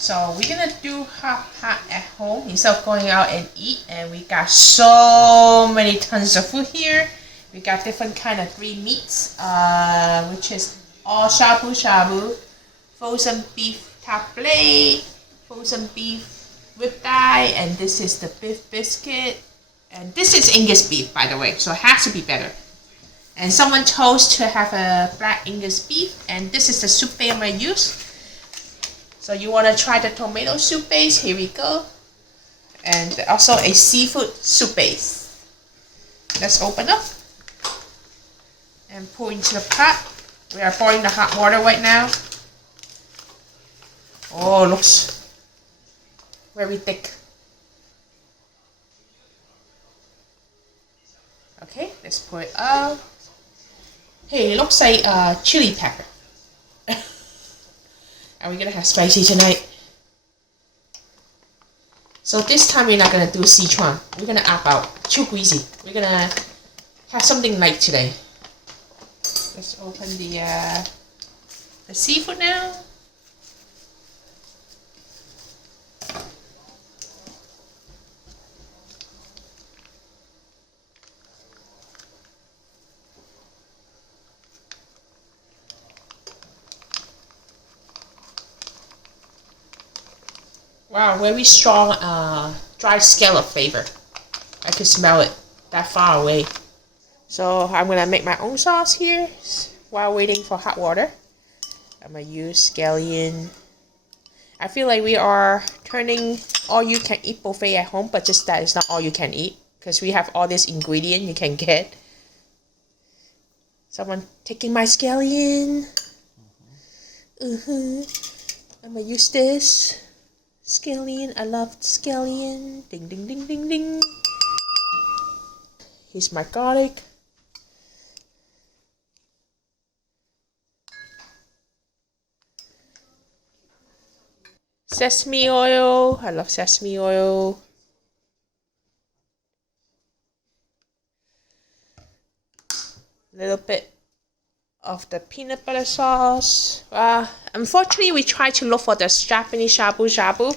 So we're gonna do hot pot at home instead of going out and eat. And we got so many tons of food here. We got different kind of 3 meats, which is all shabu shabu, frozen beef tablé, frozen beef rib thigh, and this is the beef biscuit. And this is Angus beef, by the way, so it has to be better. And someone chose to have a black Angus beef, and this is the soup base I'm gonna use. So you want to try the tomato soup base? Here we go. And also a seafood soup base. Let's open up and pour into the pot. We are pouring the hot water right now. Oh, looks very thick. Okay, let's pour it out. Hey, it looks like chili pepper. Are we gonna have spicy tonight? So this time we're not gonna do Sichuan. We're gonna up out. Too greasy. We're gonna have something light today. Let's open the seafood now. Wow, very strong dry scallop flavor. I can smell it that far away. So I'm gonna make my own sauce here while waiting for hot water. I'm gonna use scallion. I feel like we are turning all you can eat buffet at home, but just that is not all you can eat because we have all this ingredient you can get. Someone taking my scallion. I'm gonna use this. Scallion, I love scallion. Ding, ding, ding, ding, ding. Here's my garlic. Sesame oil. I love sesame oil. A little bit of the peanut butter sauce. Unfortunately, we try to look for the Japanese shabu shabu.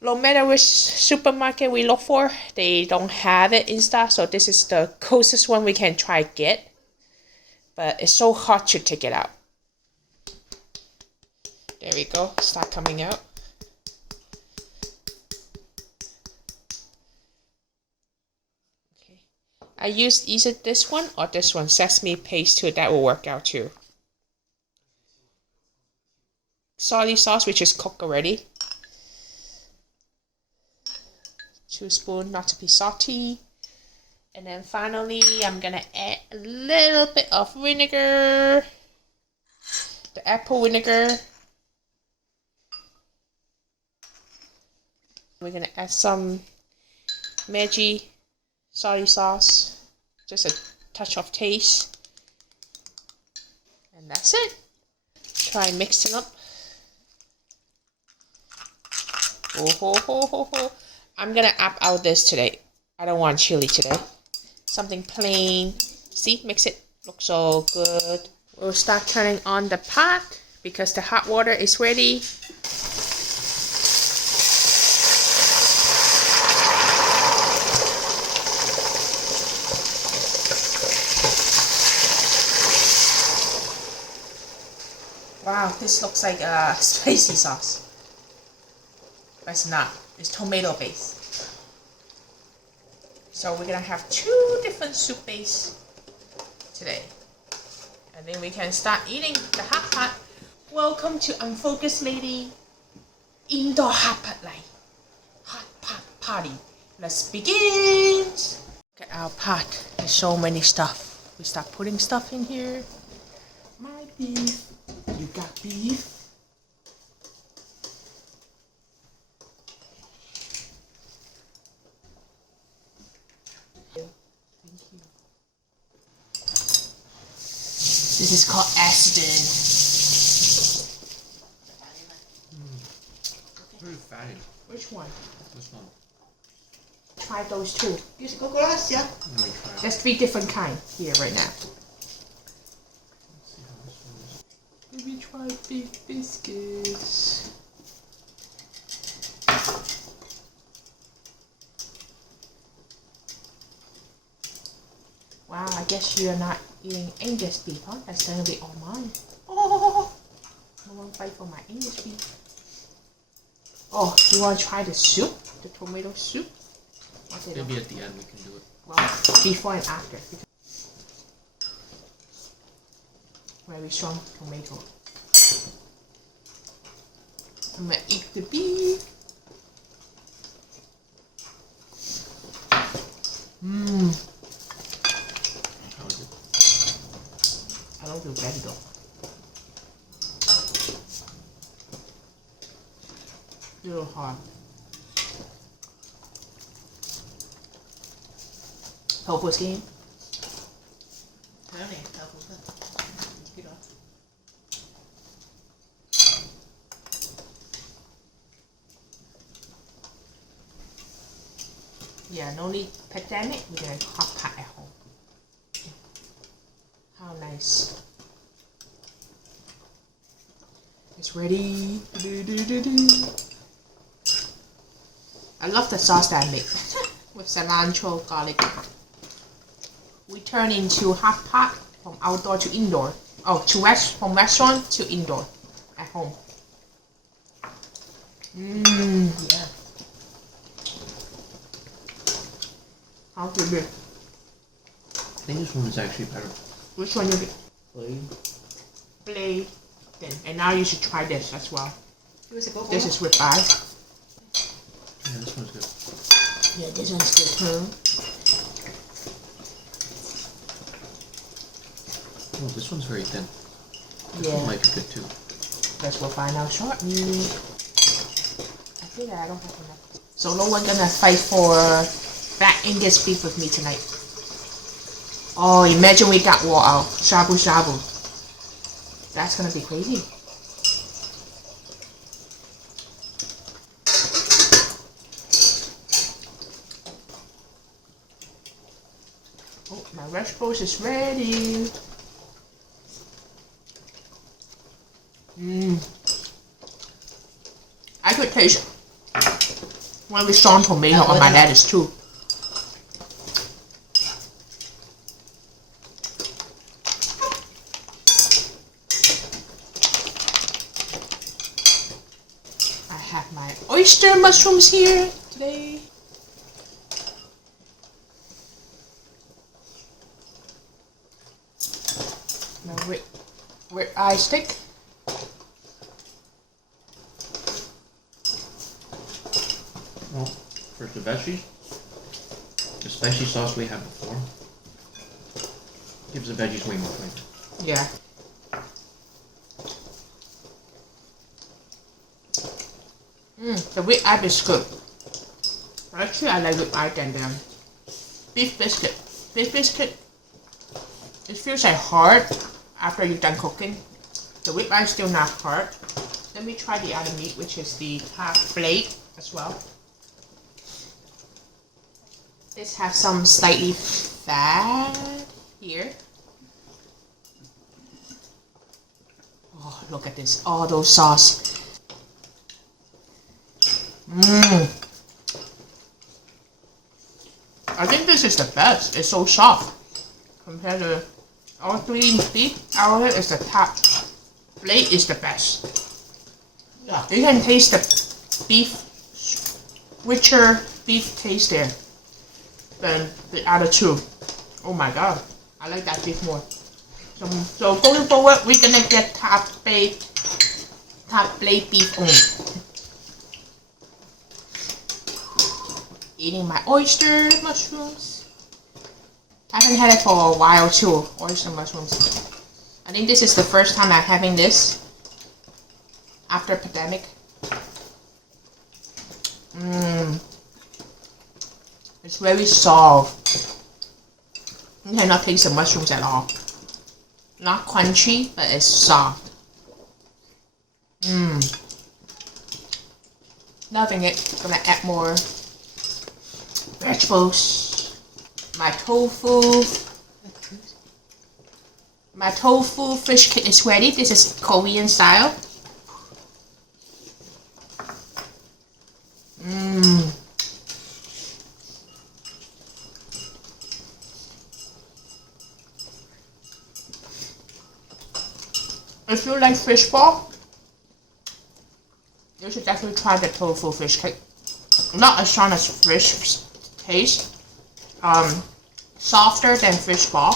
No matter which supermarket we look for, they don't have it in stock. So this is the closest one we can try get. But it's so hard to take it out. There we go. Start coming out. Okay. I used either this one or this one, sesame paste too. That will work out too. Soy sauce, which is cooked already. 2 spoons, not to be salty. And then finally, I'm gonna add a little bit of vinegar. The apple vinegar. We're gonna add some Maggi soy sauce. Just a touch of taste. And that's it. Try mixing up. I'm gonna up out this today. I don't want chili today. Something plain. See, makes it look so good. We'll start turning on the pot because the hot water is ready. Wow, this looks like a spicy sauce. But it's not. It's tomato base. So we're gonna have 2 different soup base today. And then we can start eating the hot pot. Welcome to Unfocused Lady Indoor Hot Pot Light. Hot pot party. Let's begin. Look at our pot. There's so many stuff. We start putting stuff in here. My beef. You got beef? Thank you. This is called accident. Very fatty. Which one? This one. Try those 2. Just go glass, yeah. There's 3 different kinds here right now. Let me try beef biscuits. Wow, I guess you're not eating Angus beef, huh? That's gonna be all mine. Oh, I want to fight for my Angus beef. Oh, you want to try the soup? The tomato soup? Maybe at the end we can do it. Well, before and after. Very strong tomato. I'm gonna eat the beef. Mmm. How is it? I don't feel bad though. A little hard. Tofu skin. Yeah, no need pandemic. We're gonna hot pot at home. How nice. It's ready. I love the sauce that I make with cilantro, garlic. We turn into hot pot from outdoor to indoor. Oh, from restaurant to indoor at home. Yeah. How's it good? I think this one is actually better. Which one you get? Play. And now you should try this as well. This is ribeye. Yeah, this one's good. Yeah, this one's good too. Oh, this one's very thin. This one might be good too. Guess we'll find out shortly. I feel that I don't have enough. So no one gonna fight for fat Angus beef with me tonight. Oh, imagine we got shabu shabu. That's gonna be crazy. Oh, my vegetables is ready. I could taste one with strong tomato on my lettuce too. I have my oyster mushrooms here today. My rib eye steak. Well, first the veggies. The spicy sauce we had before gives the veggies way more flavor. Yeah. The rib eye is good. Actually, I like rib eye than the beef biscuit. Beef biscuit, it feels like hard after you're done cooking. The rib eye is still not hard. Let me try the other meat, which is the top plate as well. This has some slightly fat here. Oh, look at this. All those sauce. I think this is the best. It's so soft. Compared to all three beef, our is the top. Plate is the best. Yeah. You can taste the beef, richer beef taste there than the other two. Oh my god. I like that beef more. So going forward, we're gonna get top plate beef only. Eating my oyster mushrooms. I haven't had it for a while too, oyster mushrooms. I think this is the first time I'm having this after pandemic. It's very soft. You cannot taste the mushrooms at all. Not crunchy, but it's soft. Loving it. Gonna add more vegetables. My tofu fish cake is ready. This is Korean style. If you like fish ball, you should definitely try the tofu fish cake. Not as strong as fish taste. Softer than fish ball.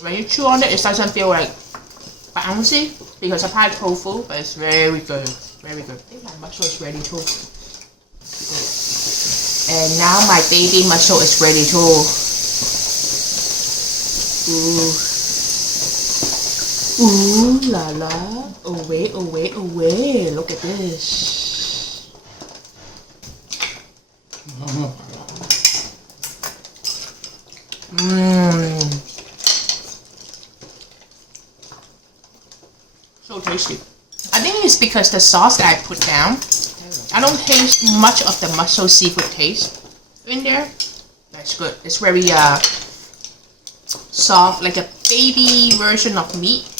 When you chew on it, it doesn't feel like bouncy because I've had tofu, but it's very good. Very good. I think my mussel is ready too. And now my baby mussel is ready too. Ooh la la. Away, away, away. Look at this. So tasty. I think it's because the sauce that I put down, I don't taste much of the mussel seafood taste in there. That's good. It's very soft, like a baby version of meat.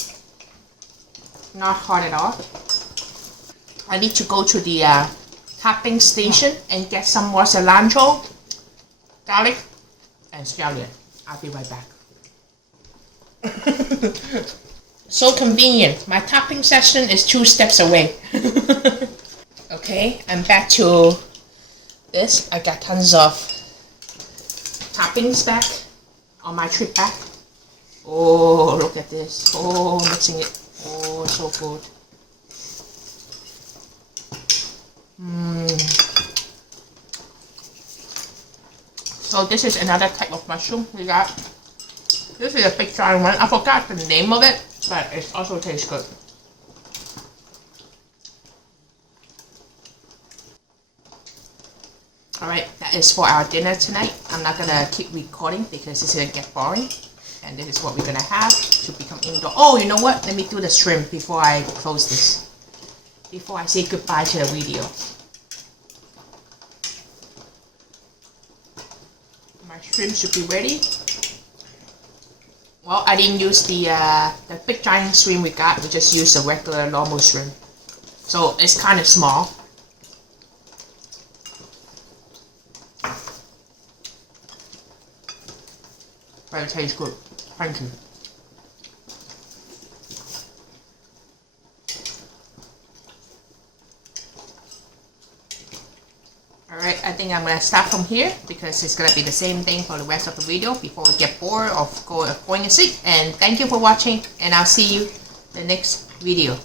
Not hard at all. I need to go to the tapping station and get some more cilantro, garlic, and scallion. I'll be right back. So convenient. My tapping session is 2 steps away. Okay, I'm back to this. I got tons of tappings back on my trip back. Oh, look at this. Oh, mixing it. Oh, so good. So this is another type of mushroom we got. This is a big giant one. I forgot the name of it, but it also tastes good. Alright, that is for our dinner tonight. I'm not gonna keep recording because this is gonna get boring. And this is what we're gonna have to become indoor. Oh, you know what? Let me do the shrimp before I close this. Before I say goodbye to the video. My shrimp should be ready. Well, I didn't use the big giant shrimp we got. We just used the regular normal shrimp. So it's kind of small. But it tastes good. Thank you. Alright, I think I'm going to start from here because it's going to be the same thing for the rest of the video before we get bored of going to sleep. And thank you for watching, and I'll see you in the next video.